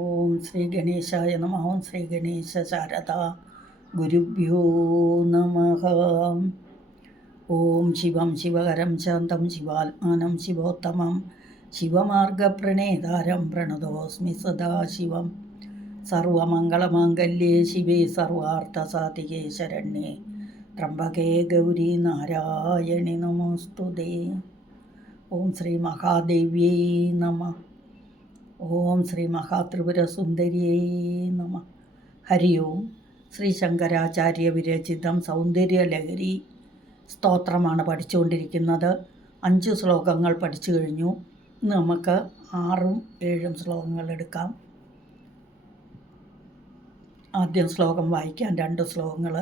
ഓം ശ്രീ ഗണേശായ നമഃ. ഓം ശ്രീ ഗണേശ ശാരദാ ഗുരുഭ്യോ നമഃ. ഓം ശിവം ശിവകരം ശാന്തം ശിവാത്മാനം ശിവോത്തമം ശിവമാർഗപ്രണേതാരം പ്രണതോസ്മി സദാശിവം. സർവമംഗളമാംഗല്യേ ശിവേ സർവാർത്ഥസാധികേ ശരണ്യേ ത്രംബകേ ഗൗരി നാരായണി നമോസ്തുതേ. ഓം ശ്രീ മഹാദേവ്യേ നമഃ. ഓം ശ്രീ മഹാത്രിപുരസുന്ദരിയേ നമഃ. ഹരി ഓം. ശ്രീ ശങ്കരാചാര്യ വിരചിതം സൗന്ദര്യലഹരി സ്തോത്രമാണ് പഠിച്ചുകൊണ്ടിരിക്കുന്നത്. 5 ശ്ലോകങ്ങൾ പഠിച്ചു കഴിഞ്ഞു. ഇന്ന് നമുക്ക് 6ഉം 7ഉം ശ്ലോകങ്ങൾ എടുക്കാം. ആദ്യം ശ്ലോകം വായിക്കാം. 2 ശ്ലോകങ്ങൾ.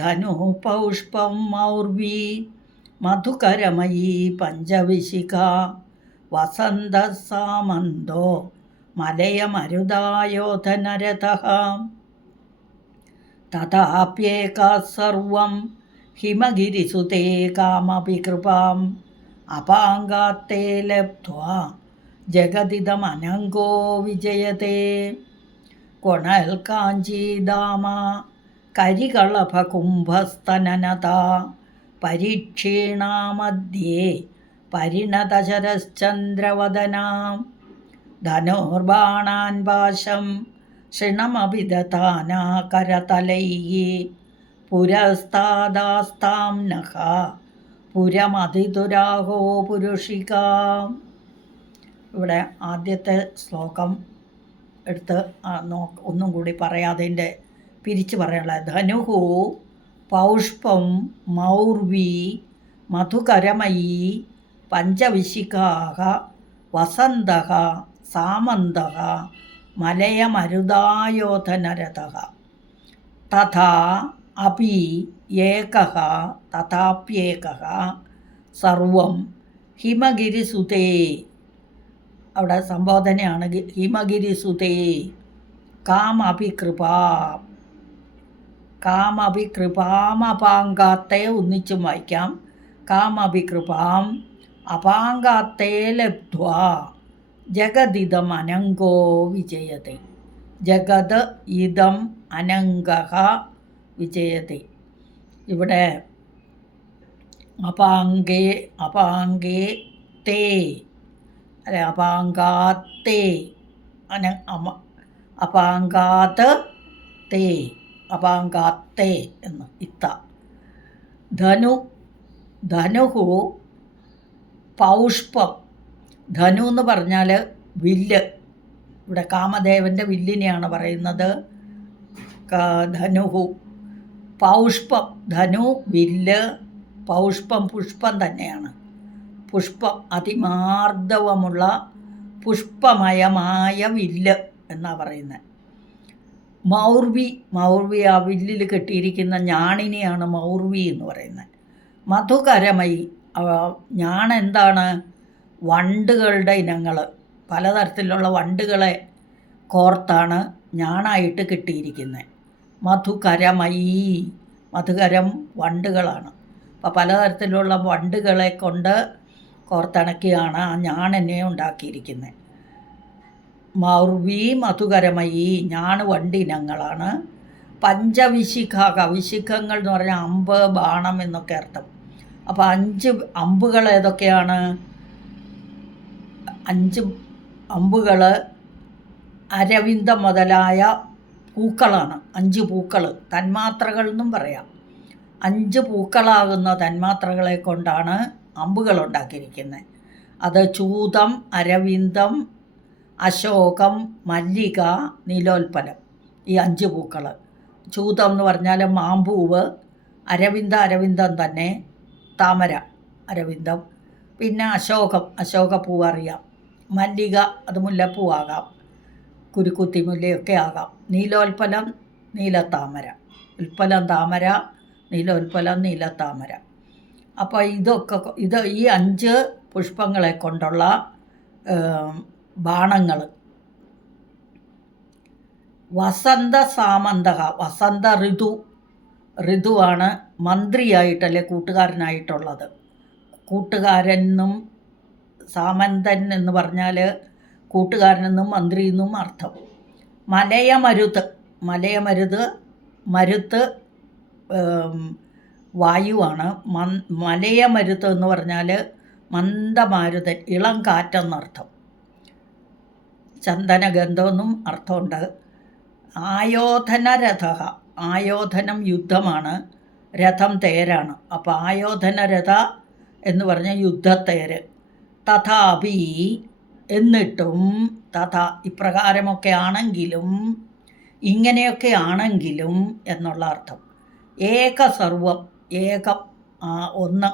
ധനു പൗഷ്പം മൗർവി മധുകരമയീ പഞ്ചവിശിഖ വസന്തസാമന്തോ മലയമരുതായോധനരഥഃ തഥാപ്യേകാ സർവം ഹിമഗിരിസുതേ കാമപി കൃപാം അപാംഗാത്തേ ലബ്ധ്വാ ജഗദിദമനംഗോ വിജയതേ. കൊണൽ കാഞ്ചീദാമ കരികളഭകുംഭസ്തനനതാ പരീക്ഷീണാമധ്യേ പരിണതശരശ്ചന്ദ്രവദനാം ധനുർബാണാൻ പാശം ഷൃണമഭിദധാനാ കരതലൈः പുരസ്താദാസ്താം നഖ പുരമതിതുരാഹോ പുരുഷികാം. ഇവിടെ ആദ്യത്തെ ശ്ലോകം എടുത്ത് ഒന്നും കൂടി പറയാതിൻ്റെ പിരിച്ചു പറയാനുള്ള. ധനുഹു പൗഷ്പം മൗർവി മധുകരമയീ പഞ്ചവിശിഖാഃ വസന്തഃ സാമന്തഃ മലയമരുതായോധനരഥഃ തഥാ അപി ഏകഃ തഥാപ്യേകഃ സർവം ഹിമഗിരിസുതേ. അവിടെ സംബോധനയാണ്. ഹിമഗിരിസുതേ കാമഭികൃപാമപാങ്കാത്തെ ഒന്നിച്ചും വായിക്കാം. കാമഭികൃപാം അപാങ്കാത്തേ ലബ്ധ്വാ ജഗദിദം അനംഗോ വിജയതേ. ജഗത് ഇദം അനംഗഃ വിജയതേ. ഇവിടെ അപാംഗേ തേ അല്ലെ, അപാങ്കാത്തേ അപാങ്കാത് തേ അപാങ്കാത്തേ എന്ന് ഇത്ത. ധനുഹു പൗഷ്പം. ധനു എന്ന് പറഞ്ഞാൽ വില്ല്. ഇവിടെ കാമദേവൻ്റെ വില്ലിനെയാണ് പറയുന്നത്. ധനുഹു പൗഷ്പം. ധനു വില്ല്, പൗഷ്പം പുഷ്പം തന്നെയാണ്. പുഷ്പം അതിമാർദ്ദവമുള്ള പുഷ്പമയമായ വില്ല് എന്നാണ് പറയുന്നത്. മൗർവി ആ വില്ലിൽ കെട്ടിയിരിക്കുന്ന ഞാണിനെയാണ് മൗർവി എന്ന് പറയുന്നത്. മധുകരമയി ഞാണെന്താണ്? വണ്ടുകളുടെ ഇനങ്ങൾ, പലതരത്തിലുള്ള വണ്ടുകളെ കോർത്താണ് ഞാണായിട്ട് കിട്ടിയിരിക്കുന്നത്. മധുകരമയി, മധുകരം വണ്ടുകളാണ്. അപ്പോൾ പലതരത്തിലുള്ള വണ്ടുകളെ കൊണ്ട് കോർത്തിണക്കിയാണ് ആ ഞാണെന്നെ ഉണ്ടാക്കിയിരിക്കുന്നത്. മൗർവി മധുകരമയി, ഞാണ് വണ്ടിനങ്ങളാണ്. പഞ്ചവിശിഖാക, വിശിഖങ്ങൾ എന്ന് പറഞ്ഞാൽ അമ്പ്, ബാണം എന്നൊക്കെ അർത്ഥം. അപ്പോൾ 5 അമ്പുകൾ ഏതൊക്കെയാണ്? 5 അമ്പുകൾ അരവിന്ദം മുതലായ പൂക്കളാണ്. 5 പൂക്കൾ, തന്മാത്രകൾ എന്നും പറയാം. 5 പൂക്കളാകുന്ന തന്മാത്രകളെ കൊണ്ടാണ് അമ്പുകൾ ഉണ്ടാക്കിയിരിക്കുന്നത്. അത് ചൂതം, അരവിന്ദം, അശോകം, മല്ലിക, നീലോൽപ്പലം. ഈ 5 പൂക്കൾ. ചൂതം എന്ന് പറഞ്ഞാൽ മാമ്പൂവ്, അരവിന്ദം തന്നെ, താമര അരവിന്ദം. പിന്നെ അശോകപ്പൂവ് അറിയാം. മല്ലിക അത് മുല്ലപ്പൂവാകാം, കുരുക്കുത്തി മുല്ലയൊക്കെ ആകാം. നീലോൽപ്പലം നീലത്താമര, ഉൽപ്പലം താമര, നീലോൽപ്പലം നീലത്താമര. അപ്പോൾ ഇത് ഈ 5 പുഷ്പങ്ങളെ കൊണ്ടുള്ള ബാണങ്ങൾ. വസന്ത സാമന്തക, വസന്ത ഋതുവാണ് മന്ത്രിയായിട്ടല്ലേ കൂട്ടുകാരനായിട്ടുള്ളത്. കൂട്ടുകാരനും സാമന്തൻ എന്ന് പറഞ്ഞാൽ കൂട്ടുകാരനെന്നും മന്ത്രിയെന്നും അർത്ഥം. മലയമരുത് മരുത്ത് വായുവാണ്. മലയമരുത്ത് എന്ന് പറഞ്ഞാൽ മന്ദമാരുതൻ, ഇളം കാറ്റെന്നർത്ഥം. ചന്ദനഗന്ധമെന്നും അർത്ഥമുണ്ട്. ആയോധനരഥ, ആയോധനം യുദ്ധമാണ്, രഥം തേരാണ്. അപ്പോൾ ആയോധനരഥ എന്ന് പറഞ്ഞാൽ യുദ്ധത്തേര്. തഥാപി എന്നിട്ടും, തഥാ ഇപ്രകാരമൊക്കെ ആണെങ്കിലും, ഇങ്ങനെയൊക്കെ ആണെങ്കിലും എന്നുള്ള അർത്ഥം. ഏകസർവം, ഏകം ഒന്ന്,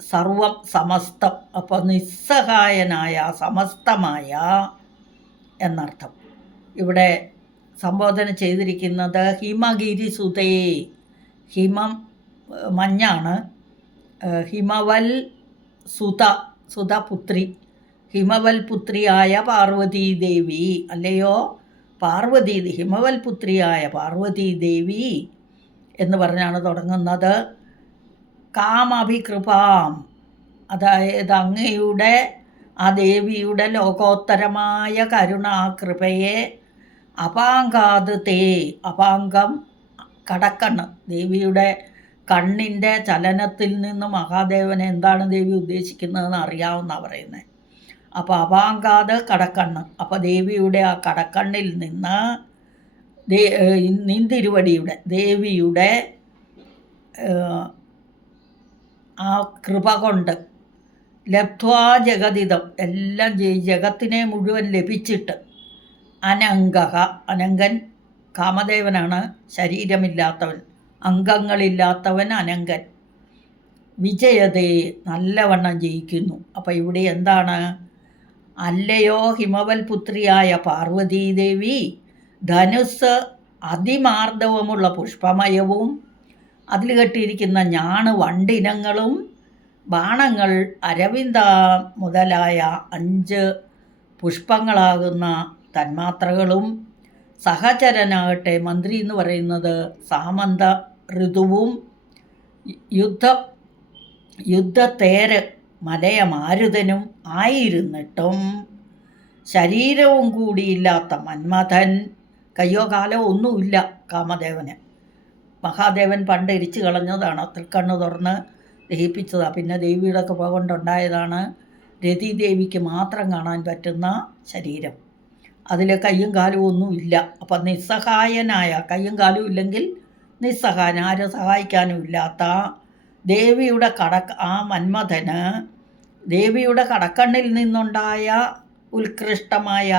സർവം സമസ്തം. അപ്പോൾ നിസ്സഹായനായ സമസ്തമായ എന്നർത്ഥം. ഇവിടെ സംബോധന ചെയ്തിരിക്കുന്നത് ഹിമഗിരിസുതേ, ഹിമം മഞ്ഞാണ്. ഹിമവൽ സുത പുത്രി, ഹിമവൽ പുത്രിയായ പാർവതീദേവി, അല്ലയോ പാർവതി, ഹിമവൽ പുത്രിയായ പാർവതീദേവി എന്ന് പറഞ്ഞാണ് തുടങ്ങുന്നത്. കാമഭികൃപാം, അതായത് അങ്ങയുടെ ആ ദേവിയുടെ ലോകോത്തരമായ കരുണാകൃപയെ അപാങ്കാത് തേ, അപാങ്കം കടക്കണ്ണ്, ദേവിയുടെ കണ്ണിൻ്റെ ചലനത്തിൽ നിന്ന് മഹാദേവനെ എന്താണ് ദേവി ഉദ്ദേശിക്കുന്നതെന്ന് അറിയാവുന്നതാണ് പറയുന്നത്. അപ്പോൾ അപാങ്കാത് കടക്കണ്ണ്, അപ്പോൾ ദേവിയുടെ ആ കടക്കണ്ണിൽ നിന്ന് നിന്തിരുവടിയുടെ ദേവിയുടെ ആ കൃപ കൊണ്ട് ലബ്ധ്വാ ജഗതിതം, എല്ലാം ജഗത്തിനെ മുഴുവൻ ലഭിച്ചിട്ട്, അനംഗഹ, അനങ്കൻ കാമദേവനാണ്, ശരീരമില്ലാത്തവൻ, അംഗങ്ങളില്ലാത്തവൻ അനങ്കൻ. വിജയതേ, നല്ലവണ്ണം ജയിക്കുന്നു. അപ്പോൾ ഇവിടെ എന്താണ്? അല്ലയോ ഹിമവൽ പുത്രിയായ പാർവതീദേവി, ധനുസ് അതിമാർദ്ദവമുള്ള പുഷ്പമയവും അതിൽ കെട്ടിയിരിക്കുന്ന ഞാണ് വണ്ടിനങ്ങളും ബാണങ്ങൾ അരവിന്ദ മുതലായ 5 പുഷ്പങ്ങളാകുന്ന തന്മാത്രകളും, സഹചരനാകട്ടെ മന്ത്രി എന്ന് പറയുന്നത് സാമന്ത ഋതുവും, യുദ്ധത്തേര് മലയമാരുതനും ആയിരുന്നിട്ടും ശരീരവും കൂടിയില്ലാത്ത മന്മഥൻ, കയ്യോ കാലോ ഒന്നുമില്ല കാമദേവന്. മഹാദേവൻ പണ്ട് എരിച്ചു കളഞ്ഞതാണ്, തൃക്കണ്ണ് തുറന്ന് ദഹിപ്പിച്ചതാണ്. പിന്നെ ദേവിയുടെ കൃപ കൊണ്ടുണ്ടായതാണ് രതിദേവിക്ക് മാത്രം കാണാൻ പറ്റുന്ന ശരീരം. അതിൽ കയ്യും കാലും ഒന്നും ഇല്ല. അപ്പം നിസ്സഹായനായ, കയ്യും കാലും ഇല്ലെങ്കിൽ നിസ്സഹായൻ, ആരും സഹായിക്കാനും ഇല്ലാത്ത ദേവിയുടെ ആ മന്മഥന് ദേവിയുടെ കടക്കണ്ണിൽ നിന്നുണ്ടായ ഉത്കൃഷ്ടമായ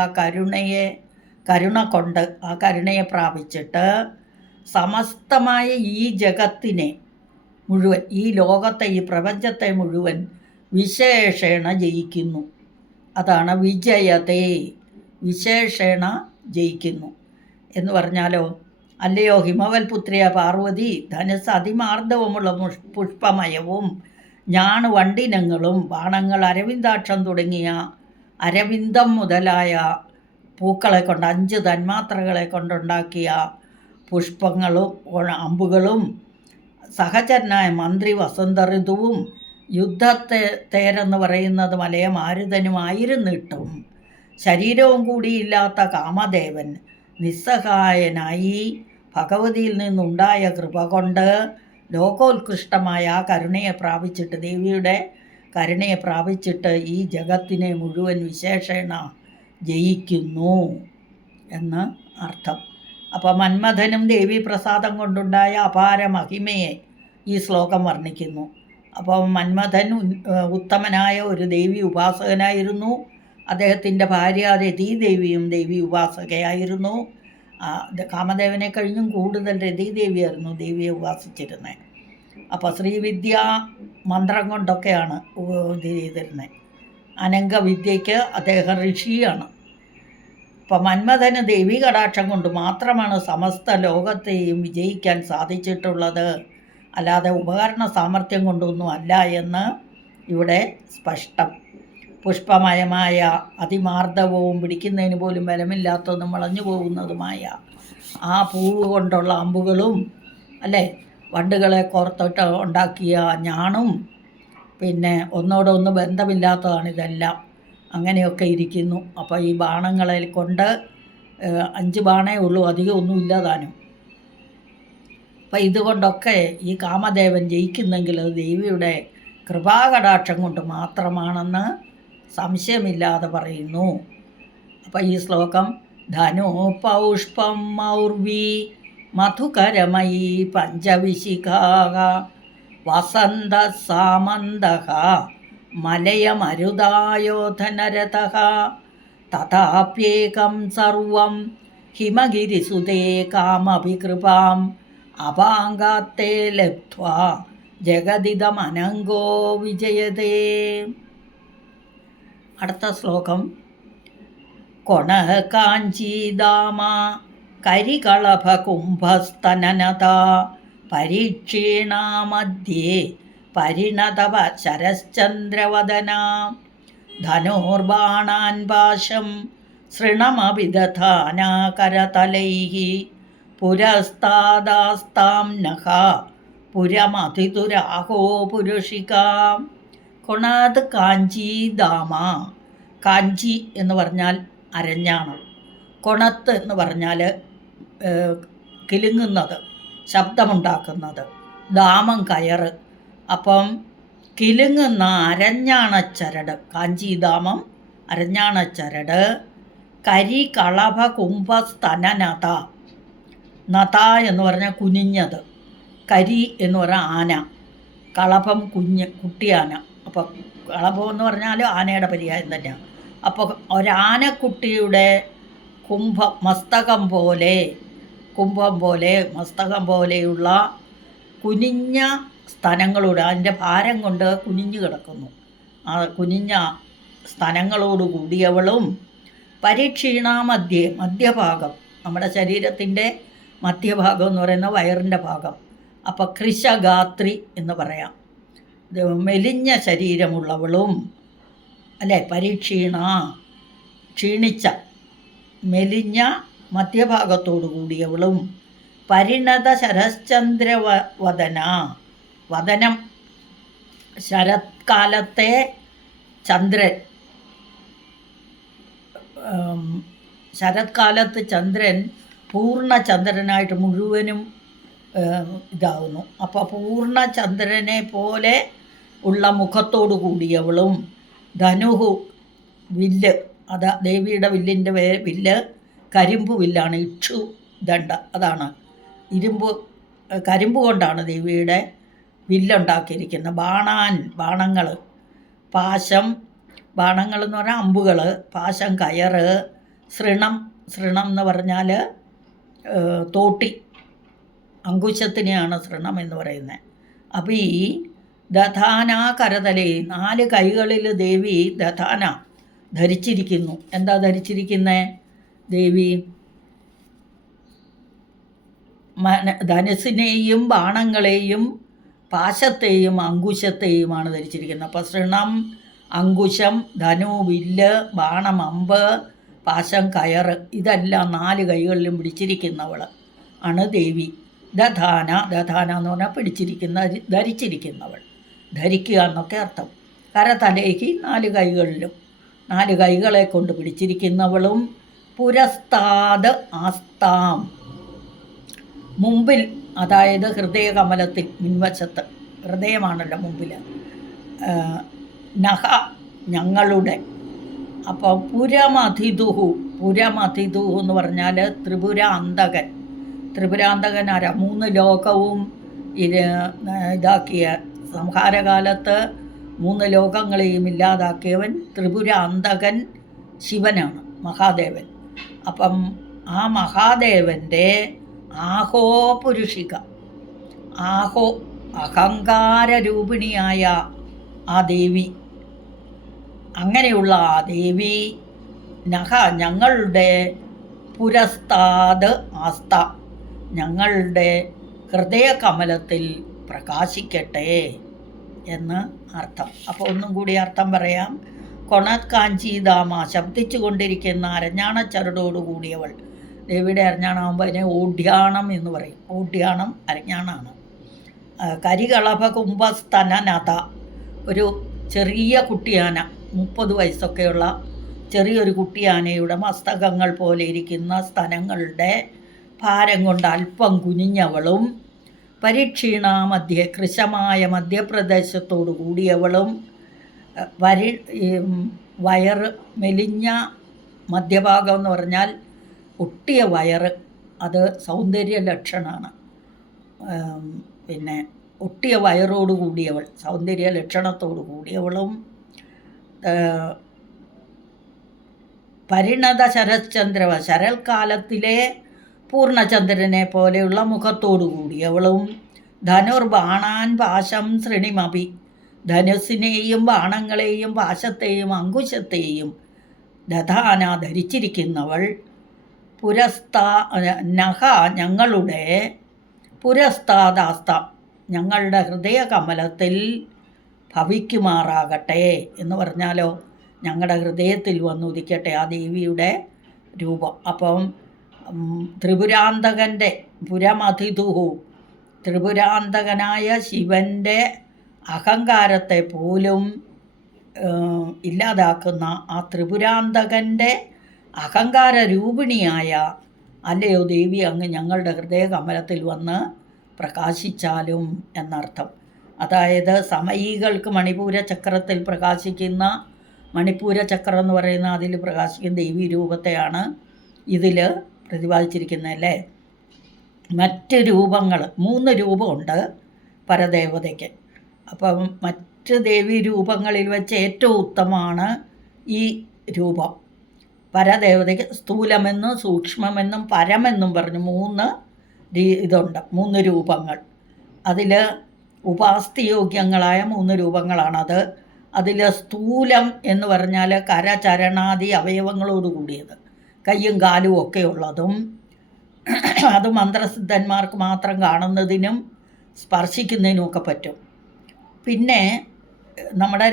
കരുണ കൊണ്ട് ആ കരുണയെ പ്രാപിച്ചിട്ട് സമസ്തമായ ഈ ജഗത്തിനെ മുഴുവൻ, ഈ ലോകത്തെ, ഈ പ്രപഞ്ചത്തെ മുഴുവൻ വിശേഷേണ ജയിക്കുന്നു. അതാണ് വിജയതേ, വിശേഷേണ ജയിക്കുന്നു എന്ന് പറഞ്ഞാലോ. അല്ലയോ ഹിമവൽ പുത്രിയ പാർവതി, ധനുസ് അതിമാർദ്ദവമുള്ള പുഷ്പമയവും ഞാണ് വണ്ടിനങ്ങളും ബാണങ്ങൾ അരവിന്ദാക്ഷം തുടങ്ങിയ അരവിന്ദം മുതലായ പൂക്കളെ കൊണ്ട് 5 തന്മാത്രകളെ കൊണ്ടുണ്ടാക്കിയ പുഷ്പങ്ങളും അമ്പുകളും, സഹചരനായ മന്ത്രി വസന്ത ഋതുവും, തേരെന്ന് പറയുന്നത് മലയമാരുതനുമായിരുന്നിട്ടും ശരീരവും കൂടിയില്ലാത്ത കാമദേവൻ നിസ്സഹായനായി ഭഗവതിയിൽ നിന്നുണ്ടായ കൃപ കൊണ്ട് ലോകോത്കൃഷ്ടമായ ആ കരുണയെ പ്രാപിച്ചിട്ട്, ദേവിയുടെ കരുണയെ പ്രാപിച്ചിട്ട് ഈ ജഗത്തിനെ മുഴുവൻ വിശേഷേണ ജയിക്കുന്നു എന്ന് അർത്ഥം. അപ്പോൾ മന്മഥനും ദേവി പ്രസാദം കൊണ്ടുണ്ടായ അപാര മഹിമയെ ഈ ശ്ലോകം വർണ്ണിക്കുന്നു. അപ്പോൾ മന്മഥൻ ഉത്തമനായ ഒരു ദേവി ഉപാസകനായിരുന്നു. അദ്ദേഹത്തിൻ്റെ ഭാര്യ രതീദേവിയും ദേവി ഉപാസകയായിരുന്നു. കാമദേവനെ കഴിഞ്ഞും കൂടുതൽ രതീദേവിയായിരുന്നു ദേവിയെ ഉപാസിച്ചിരുന്നത്. അപ്പോൾ ശ്രീവിദ്യ മന്ത്രം കൊണ്ടൊക്കെയാണ് ഇത് ചെയ്തിരുന്നത്. അനംഗവിദ്യയ്ക്ക് അദ്ദേഹം ഋഷിയാണ്. അപ്പം മന്മഥന് ദേവി കടാക്ഷം കൊണ്ട് മാത്രമാണ് സമസ്ത ലോകത്തെയും വിജയിക്കാൻ സാധിച്ചിട്ടുള്ളത്, അല്ലാതെ ഉപകരണ സാമർഥ്യം കൊണ്ടൊന്നും അല്ല എന്ന് ഇവിടെ സ്പഷ്ടം. പുഷ്പമയമായ അതിമാർദ്ദവവും പിടിക്കുന്നതിന് പോലും ബലമില്ലാത്തതും വളഞ്ഞു പോകുന്നതുമായ ആ പൂവ് കൊണ്ടുള്ള അമ്പുകളും, അല്ലേ, വണ്ടുകളെ കോർത്തിട്ട് ഉണ്ടാക്കിയ ഞാണും, പിന്നെ ബന്ധമില്ലാത്തതാണ് ഇതെല്ലാം. അങ്ങനെയൊക്കെ ഇരിക്കുന്നു. അപ്പോൾ ഈ ബാണങ്ങളെ കൊണ്ട് 5 ബാണേ ഉള്ളൂ, അധികം ഒന്നുമില്ല താനും. അപ്പം ഇതുകൊണ്ടൊക്കെ ഈ കാമദേവൻ ജയിക്കുന്നെങ്കിൽ അത് ദേവിയുടെ കൃപാകടാക്ഷം കൊണ്ട് മാത്രമാണെന്ന് സംശയമില്ലാതെ പറയുന്നു. അപ്പം ഈ ശ്ലോകം ധനു പൗഷ്പം മൗർവി മധുകരമയീ പഞ്ചവിശിഖാഃ വസന്ത സാമന്തഃ മലയമരുതായോധനരഥഃ തഥാപ്യേകം സർവം ഹിമഗിരിസുതേ കാമഭികൃപാം അപാങ്കാത്തേ ലബ്ധ്വാ ജഗദിദമനങ്കോ വിജയതേ. അടുത്ത ശ്ലോകം കൊണകാഞ്ചീദാമ കരികളഭകുംഭസ്തനനത പരീക്ഷീണാമധ്യേ പരിണതവ ശരശ്ചന്ദ്രവദന ധനുർബാണാൻ പാശം സൃണമഭിദധാനാകരതലൈഃ പുരസ്താദാസ്താം നഖ പുരമതിതുരാഹോ പുരുഷികാം. കൊണാത് കാഞ്ചീദാമ. കാഞ്ചി എന്ന് പറഞ്ഞാൽ അരഞ്ഞാണം, കൊണത്ത് എന്ന് പറഞ്ഞാൽ കിലുങ്ങുന്നത്, ശബ്ദമുണ്ടാക്കുന്നത്, ദാമം കയറ്. അപ്പം കിലുങ്ങുന്ന അരഞ്ഞാണച്ചരട്, കാഞ്ചീദാമം അരഞ്ഞാണച്ചരട്. കരി കളഭ കുംഭസ്തനനത. നത എന്ന് പറഞ്ഞാൽ കുനിഞ്ഞത്, കരി എന്ന് പറഞ്ഞാൽ ആന, കളഭം കുട്ടിയാന. അപ്പം കളഭം എന്ന് പറഞ്ഞാൽ ആനയുടെ പര്യായം തന്നെയാണ്. അപ്പോൾ ഒരാനക്കുട്ടിയുടെ മസ്തകം പോലെ, കുംഭം പോലെ, മസ്തകം പോലെയുള്ള കുനിഞ്ഞ സ്തനങ്ങളോട്, അതിൻ്റെ ഭാരം കൊണ്ട് കുനിഞ്ഞു കിടക്കുന്നു, ആ കുനിഞ്ഞ സ്തനങ്ങളോട് കൂടിയവളും പരീക്ഷീണാമധ്യേ, മധ്യഭാഗം, നമ്മുടെ ശരീരത്തിൻ്റെ മധ്യഭാഗം എന്ന് പറയുന്ന വയറിൻ്റെ ഭാഗം. അപ്പോൾ കൃശഗാത്രി എന്ന് പറയാം, മെലിഞ്ഞ ശരീരമുള്ളവളും അല്ലേ, പരീക്ഷീണ, ക്ഷീണിച്ച മെലിഞ്ഞ മധ്യഭാഗത്തോടു കൂടിയവളും പരിണത ശരശ്ചന്ദ്രവദന. വദനം ശരത്കാലത്തെ ചന്ദ്രൻ, ശരത്കാലത്ത് ചന്ദ്രൻ പൂർണ്ണചന്ദ്രനായിട്ട് മുഴുവനും ഇതാവുന്നു. അപ്പോൾ പൂർണ്ണചന്ദ്രനെ പോലെ ഉള്ള മുഖത്തോടു കൂടിയവളും ധനുഹു, വില്ല്, അതാ ദേവിയുടെ വില്ലിൻ്റെ വില്ല് കരിമ്പ് വില്ലാണ്, ഇക്ഷു ദണ്ഡ, അതാണ് കരിമ്പ് കൊണ്ടാണ് ദേവിയുടെ വില്ലുണ്ടാക്കിയിരിക്കുന്നത്. ബാണങ്ങൾ, പാശം, ബാണങ്ങൾ എന്ന് പറഞ്ഞാൽ അമ്പുകൾ, പാശം കയറ്, സൃണം എന്ന് പറഞ്ഞാൽ തോട്ടി, അങ്കുശത്തിനെയാണ് സൃണം എന്ന് പറയുന്നത്. അപ്പോൾ ഈ ദധാന കരതലേ, 4 കൈകളിൽ ദേവി ദധാന ധരിച്ചിരിക്കുന്നു. എന്താ ധരിച്ചിരിക്കുന്നത് ദേവി? ധനുസിനെയും ബാണങ്ങളെയും പാശത്തെയും അങ്കുശത്തെയുമാണ് ധരിച്ചിരിക്കുന്നത്. അപ്പോൾ സൃണം, അങ്കുശം, ധനു, വില്ല്, ബാണം, അമ്പ്, പാശം, കയറ്, ഇതെല്ലാം 4 കൈകളിലും പിടിച്ചിരിക്കുന്നവൾ ആണ് ദേവി. ദധാന എന്ന് പറഞ്ഞാൽ ധരിച്ചിരിക്കുന്നവൾ, ധരിക്കുക എന്നൊക്കെ അർത്ഥം. കരതലേഹി, 4 കൈകളിലും, 4 കൈകളെ കൊണ്ട് പിടിച്ചിരിക്കുന്നവളും പുരസ്താദ് ആസ്താം, മുമ്പിൽ, അതായത് ഹൃദയകമലത്തിൽ മുൻവശത്ത്, ഹൃദയമാണല്ലോ മുമ്പിൽ, നഹ ഞങ്ങളുടെ. അപ്പോൾ പുരമതിദുഹു എന്ന് പറഞ്ഞാൽ ത്രിപുരാന്തകൻ ആരാ? 3 ലോകവും ഇതാക്കിയ, സംഹാരകാലത്ത് 3 ലോകങ്ങളെയും ഇല്ലാതാക്കിയവൻ ത്രിപുരാന്തകൻ ശിവനാണ്, മഹാദേവൻ. അപ്പം ആ മഹാദേവൻ്റെ ആഹോ പുരുഷിക, ആഹോ അഹങ്കാരരൂപിണിയായ ആ ദേവി, അങ്ങനെയുള്ള ആ ദേവി നഹ ഞങ്ങളുടെ പുരസ്താദ് ആസ്ത, ഞങ്ങളുടെ ഹൃദയകമലത്തിൽ പ്രകാശിക്കട്ടെ എന്ന് അർത്ഥം. അപ്പോൾ ഒന്നും കൂടി അർത്ഥം പറയാം. കൊണക്കാഞ്ചീദാമ, ശബ്ദിച്ചു കൊണ്ടിരിക്കുന്ന അരഞ്ഞാണച്ചരടോടുകൂടിയവൾ. ദേവിയുടെ അരഞ്ഞാണാകുമ്പോൾ അതിനെ ഓഢ്യാണം എന്ന് പറയും. ഓഢ്യാണം അരഞ്ഞാണാണ്. കരികളഭ കുംഭസ്തനനത, ഒരു ചെറിയ കുട്ടിയാന, 30 വയസ്സൊക്കെയുള്ള ചെറിയൊരു കുട്ടിയാനയുടെ മസ്തകങ്ങൾ പോലെ ഇരിക്കുന്ന സ്തനങ്ങളുടെ ഭാരം കൊണ്ട് അല്പം കുനിഞ്ഞവളും പരിക്ഷീണ മധ്യ കൃശമായ മധ്യപ്രദേശത്തോടു കൂടിയവളും വയറ് മെലിഞ്ഞ മധ്യഭാഗം എന്ന് പറഞ്ഞാൽ ഒട്ടിയ വയറ്, അത് സൗന്ദര്യ ലക്ഷണമാണ്. പിന്നെ ഒട്ടിയ വയറോട് കൂടിയവൾ, സൗന്ദര്യ ലക്ഷണത്തോടു കൂടിയവളും പരിണത ശരത്ചന്ദ്ര, ശരൽക്കാലത്തിലെ പൂർണ്ണചന്ദ്രനെ പോലെയുള്ള മുഖത്തോടു കൂടിയവളും ധനുർബാണാൻ പാശം ശ്രീണിമപി, ധനുസിനെയും ബാണങ്ങളെയും പാശത്തെയും അങ്കുശത്തെയും ദധാന ധരിച്ചിരിക്കുന്നവൾ നഖ ഞങ്ങളുടെ പുരസ്താദാസ്ത ഞങ്ങളുടെ ഹൃദയകമലത്തിൽ ഭവിക്കുമാറാകട്ടെ എന്ന് പറഞ്ഞാലോ, ഞങ്ങളുടെ ഹൃദയത്തിൽ വന്നുദിക്കട്ടെ ആ ദേവിയുടെ രൂപം. അപ്പം ത്രിപുരാന്തകൻ്റെ പുരമതിഥുഹു, ത്രിപുരാന്തകനായ ശിവൻ്റെ അഹങ്കാരത്തെ പോലും ഇല്ലാതാക്കുന്ന ആ ത്രിപുരാന്തകൻ്റെ അഹങ്കാര രൂപിണിയായ അല്ലയോ ദേവി, അങ്ങ് ഞങ്ങളുടെ ഹൃദയകമലത്തിൽ വന്ന് പ്രകാശിച്ചാലും എന്നർത്ഥം. അതായത് സമയികൾക്ക് മണിപൂര ചക്രത്തിൽ പ്രകാശിക്കുന്ന, മണിപ്പൂര ചക്രം എന്ന് പറയുന്ന അതിൽ പ്രകാശിക്കുന്ന ദേവീ രൂപത്തെയാണ് ഇതിൽ പ്രതിപാദിച്ചിരിക്കുന്നതല്ലേ. മറ്റ് രൂപങ്ങൾ 3 രൂപമുണ്ട് പരദേവതയ്ക്ക്. അപ്പം മറ്റ് ദേവീ രൂപങ്ങളിൽ വെച്ച് ഏറ്റവും ഉത്തമമാണ് ഈ രൂപം. പരദേവതയ്ക്ക് സ്ഥൂലമെന്നും സൂക്ഷ്മമെന്നും പരമെന്നും പറഞ്ഞ് 3 ഇതുണ്ട്, 3 രൂപങ്ങൾ. അതിൽ ഉപാസ്തിയോഗ്യങ്ങളായ 3 രൂപങ്ങളാണത്. അതിൽ സ്ഥൂലം എന്ന് പറഞ്ഞാൽ കരചരണാദി അവയവങ്ങളോട് കൂടിയത്, കയ്യും കാലും ഒക്കെ ഉള്ളതും, അത് മന്ത്രസിദ്ധന്മാർക്ക് മാത്രം കാണുന്നതിനും സ്പർശിക്കുന്നതിനും ഒക്കെ പറ്റും. പിന്നെ നമ്മുടെ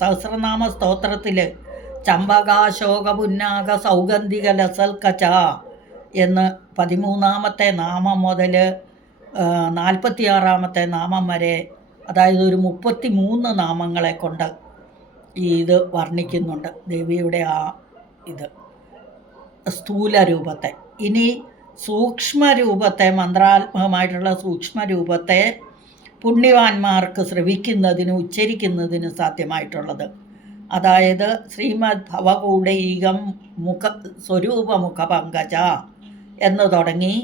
സഹസ്രനാമ സ്തോത്രത്തിൽ ചമ്പകാശോക പുന്നാക സൗഗന്ധിക ലസൽക്കച്ച എന്ന് 13ാമത്തെ നാമം മുതൽ 46ാമത്തെ നാമം വരെ, അതായത് ഒരു 33 നാമങ്ങളെ കൊണ്ട് ഇത് വർണ്ണിക്കുന്നുണ്ട് ദേവിയുടെ ആ ഇത് സ്ഥൂല രൂപത്തെ. ഇനി സൂക്ഷ്മരൂപത്തെ, മന്ത്രാത്മകമായിട്ടുള്ള സൂക്ഷ്മരൂപത്തെ പുണ്യവാന്മാർക്ക് ശ്രവിക്കുന്നതിനും ഉച്ചരിക്കുന്നതിനും സാധ്യമായിട്ടുള്ളത്, അതായത് ശ്രീമദ് ഭവകൂടൈകം സ്വരൂപമുഖ പങ്കജ എന്ന് തുടങ്ങി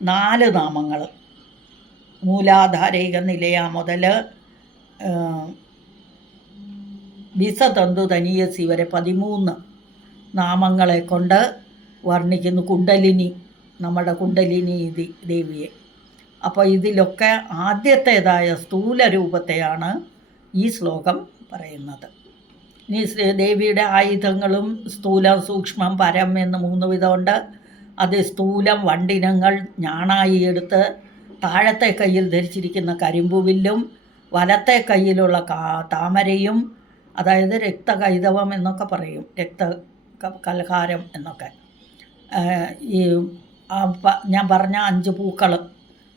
4 നാമങ്ങൾ, മൂലാധാരൈക നിലയ മുതൽ വിസതന്തു തനീയസി വരെ 13 നാമങ്ങളെ കൊണ്ട് വർണ്ണിക്കുന്നു കുണ്ടലിനി, നമ്മുടെ കുണ്ടലിനി ദേവിയെ. അപ്പോൾ ഇതിലൊക്കെ ആദ്യത്തേതായ സ്ഥൂല രൂപത്തെയാണ് ഈ ശ്ലോകം പറയുന്നത്. ഇനി ദേവിയുടെ ആയുധങ്ങളും സ്ഥൂലം, സൂക്ഷ്മം, പരം എന്ന് 3 വിധമുണ്ട്. അത് സ്ഥൂലം വണ്ടിനങ്ങൾ ഞാണായി എടുത്ത് താഴത്തെ കയ്യിൽ ധരിച്ചിരിക്കുന്ന കരിമ്പുവില്ലും വലത്തെ കയ്യിലുള്ള താമരയും, അതായത് രക്തകൈതവം എന്നൊക്കെ പറയും, കൽഹാരം എന്നൊക്കെ. ഈ ഞാൻ പറഞ്ഞ 5 പൂക്കൾ,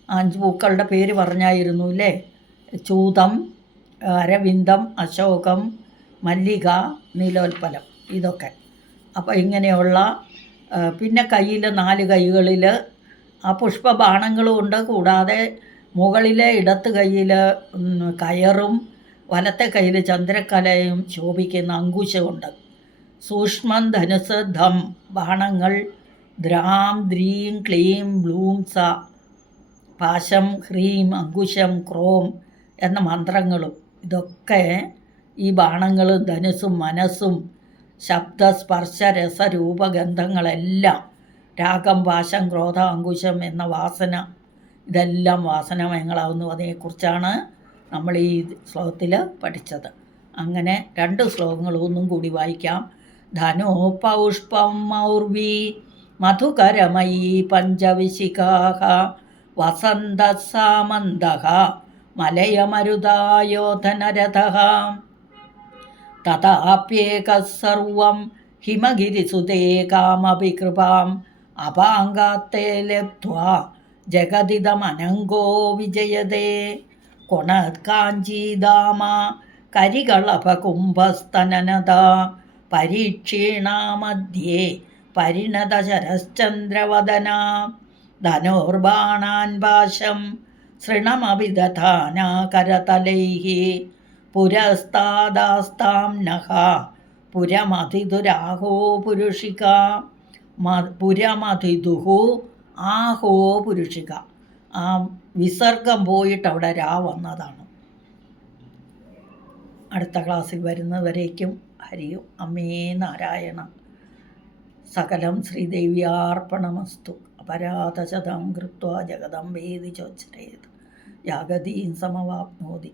5 പൂക്കളുടെ പേര് പറഞ്ഞായിരുന്നു അല്ലേ? ചൂതം, അരവിന്ദം, അശോകം, മല്ലിക, നീലോൽപ്പലം, ഇതൊക്കെ. അപ്പോൾ ഇങ്ങനെയുള്ള, പിന്നെ കയ്യിൽ 4 കൈകളിൽ ആ പുഷ്പബാണങ്ങളും ഉണ്ട്. കൂടാതെ മുകളിലെ ഇടത്ത് കയ്യിൽ കയറും വലത്തെ കയ്യിൽ ചന്ദ്രക്കലയും ശോഭിക്കുന്ന അങ്കുശമുണ്ട്. സൂക്ഷ്മം ധനുസ് ധം ബാണങ്ങൾ ദ്രാം ദ്രീം ക്ലീം ബ്ലൂം സ പാശം ഹ്രീം അങ്കുശം ക്രോം എന്ന മന്ത്രങ്ങളും, ഇതൊക്കെ ഈ ബാണങ്ങളും ധനുസും മനസ്സും ശബ്ദ സ്പർശ രസരൂപഗന്ധങ്ങളെല്ലാം രാഗം പാശം ക്രോധ അങ്കുശം എന്ന വാസന, ഇതെല്ലാം വാസനമയങ്ങളാവുന്നതിനെക്കുറിച്ചാണ് നമ്മൾ ഈ ശ്ലോകത്തിൽ പഠിച്ചത്. അങ്ങനെ 2 ശ്ലോകങ്ങൾ ഒന്നും കൂടി വായിക്കാം. ധനോ പൗഷ്പം മൗർവി മധുകരമയീ പഞ്ചവിശിഖാഃ വസന്ത സാമന്തഃ മലയമരുതായോധനരഥഃ തഥാപ്യേകഃ സർവം ഹിമഗിരിസുതേ കാമപി കൃപാം അപാങ്കാത്തേ ലബ്ധ്വാ ജഗദിദമനങ്കോ വിജയതേ കൊണത്കാഞ്ചീദാമ കരികളഭകുംഭസ്തനനത പരീക്ഷീണാമധ്യേ പരിണതശരശ്ചന്ദ്രവദന ധനുർബാണാൻ പാശം സൃണമപി ദധാന കരതലൈः പുരസ്താദാസ്താം നഃ പുരമതിഥുരാഹോ പുരുഷിക പുരമതിഥുഹു ആഹോ പുരുഷിക. ആ വിസർഗം പോയിട്ട് അവിടെ രാ വന്നതാണ്. അടുത്ത ക്ലാസ്സിൽ വരുന്നവരേക്കും ഹരിയും അമ്മേ നാരായണ. സകലം ശ്രീദേവ്യാർപ്പണമസ്തു. അപരാധശതം കൃത്വാ ജഗദംബേതി ചോച്ഛരേത് യാഗതീം സമവാപ്നോതി.